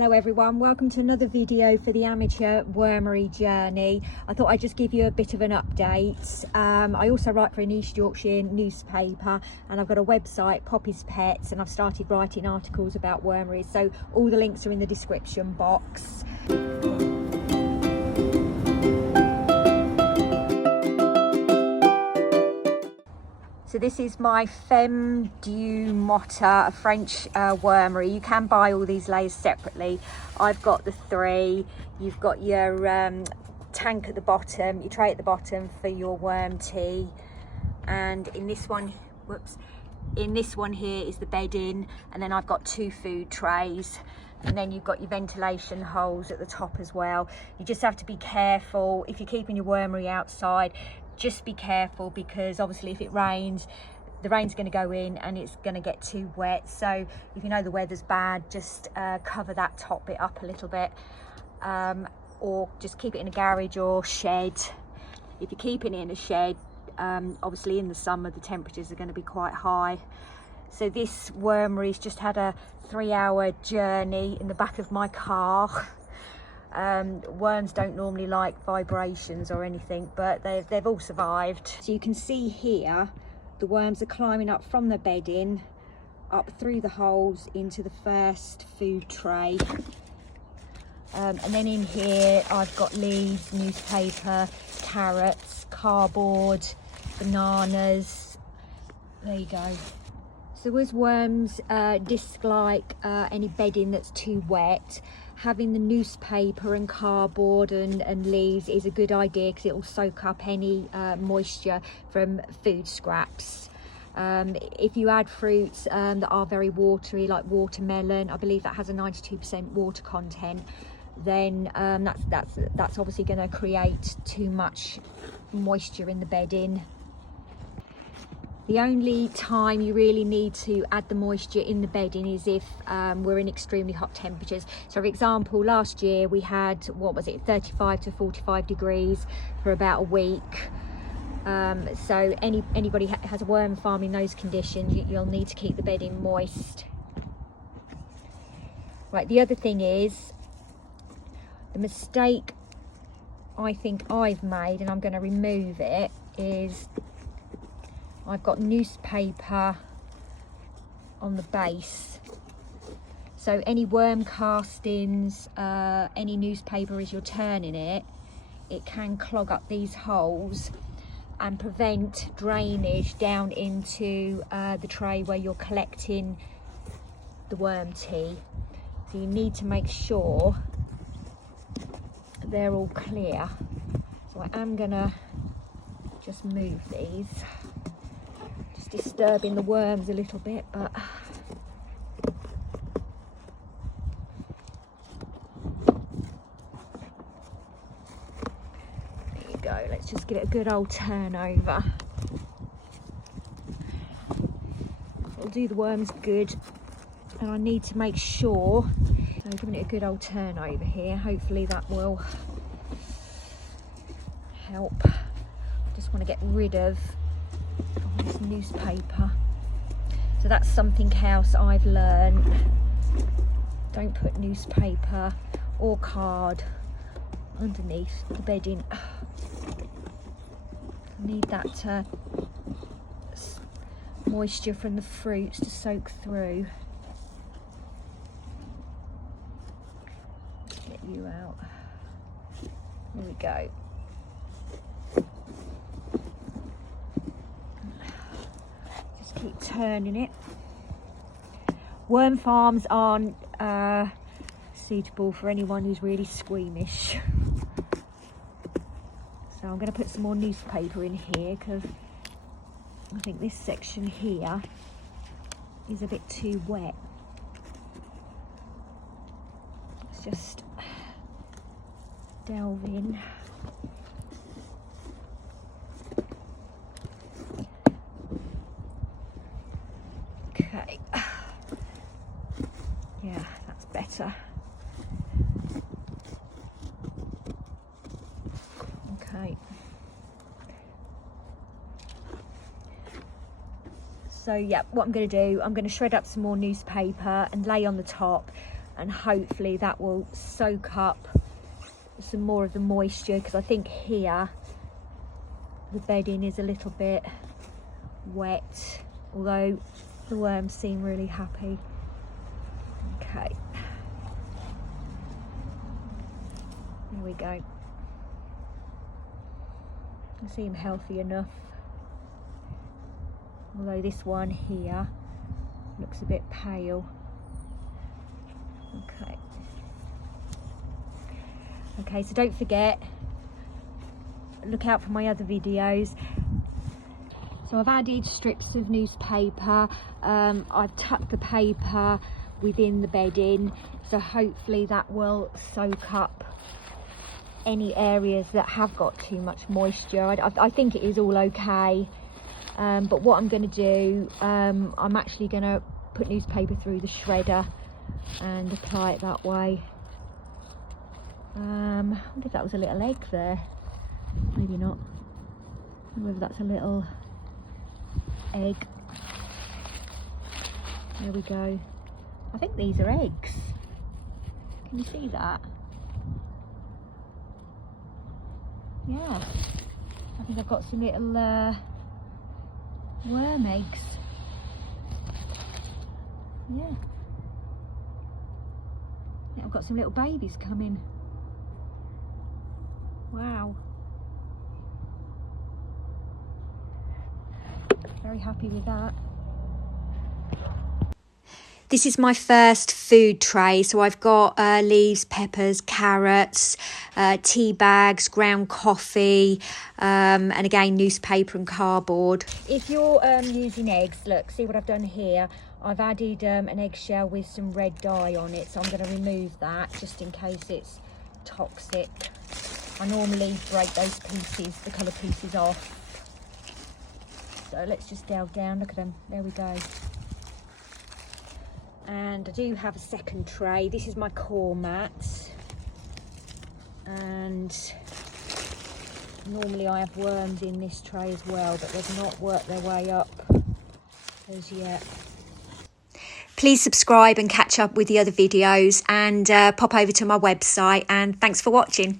Hello everyone, welcome to another video for the amateur wormery journey. I thought I'd just give you a bit of an update. I also write for an East Yorkshire newspaper, and I've got a website, Poppy's Pets, and I've started writing articles about wormeries, so all the links are in the description box. So this is my Ferme du Moutta, a French wormery. You can buy all these layers separately. I've got the 3. You've got your tank at the bottom, your tray at the bottom for your worm tea. And in this one, in this one here is the bedding, and then I've got 2 food trays. And then you've got your ventilation holes at the top as well. You just have to be careful if you're keeping your wormery outside. Just be careful, because obviously if it rains, the rain's going to go in and it's going to get too wet. So if you know the weather's bad, just cover that top bit up a little bit, or just keep it in a garage or shed. If you're keeping it in a shed, obviously in the summer the temperatures are going to be quite high. So this wormery's just had a 3-hour journey in the back of my car. Worms don't normally like vibrations or anything, but they've all survived. So you can see here the worms are climbing up from the bedding up through the holes into the first food tray, and then in here I've got leaves, newspaper, carrots, cardboard, bananas. There you go. So as worms dislike any bedding that's too wet, having the newspaper and cardboard and leaves is a good idea, because it will soak up any moisture from food scraps. If you add fruits that are very watery, like watermelon, I believe that has a 92% water content, then that's obviously going to create too much moisture in the bedding. The only time you really need to add the moisture in the bedding is if we're in extremely hot temperatures. So for example, last year we had, what was it, 35 to 45 degrees for about a week. So anybody has a worm farm in those conditions, you'll need to keep the bedding moist. Right, the other thing is, the mistake I think I've made, and I'm going to remove it, is I've got newspaper on the base. So any worm castings, any newspaper as you're turning it, it can clog up these holes and prevent drainage down into the tray where you're collecting the worm tea. So you need to make sure they're all clear. So I am gonna just move these. Disturbing the worms a little bit, but there you go. Let's just give it a good old turn over. It'll do the worms good, and I need to make sure I'm giving it a good old turn over here. Hopefully that will help. I just want to get rid of this newspaper. So that's something else I've learned. Don't put newspaper or card underneath the bedding. Need that moisture from the fruits to soak through. Get you out. There we go. Keep turning it. Worm farms aren't suitable for anyone who's really squeamish. So I'm going to put some more newspaper in here, because I think this section here is a bit too wet. Let's just delve in. Okay, yeah, that's better. Okay, so yeah, what I'm going to do, I'm going to shred up some more newspaper and lay on the top. and hopefully that will soak up some more of the moisture, because I think here the bedding is a little bit wet, although the worms seem really happy. Okay, there we go. I seem healthy enough, although this one here looks a bit pale. Okay, so don't forget, look out for my other videos. So I've added strips of newspaper. I've tucked the paper within the bedding, so hopefully that will soak up any areas that have got too much moisture. I think it is all okay, but what I'm going to do, I'm actually going to put newspaper through the shredder and apply it that way. I wonder if that was a little egg there. Maybe not. I wonder whether that's a little egg. There we go. I think these are eggs. Can you see that? Yeah. I think I've got some little worm eggs. Yeah. I think I've got some little babies coming. Wow. Very happy with that. This is my first food tray, so I've got leaves, peppers, carrots, tea bags, ground coffee, and again newspaper and cardboard. If you're using eggs, look, see what I've done here. I've added an eggshell with some red dye on it, so I'm going to remove that just in case it's toxic. I normally break those pieces, the colour pieces off. So let's just delve down, look at them, there we go. And I do have a second tray. This is my core mat. And normally I have worms in this tray as well, but they've not worked their way up as yet. Please subscribe and catch up with the other videos, and pop over to my website, and thanks for watching.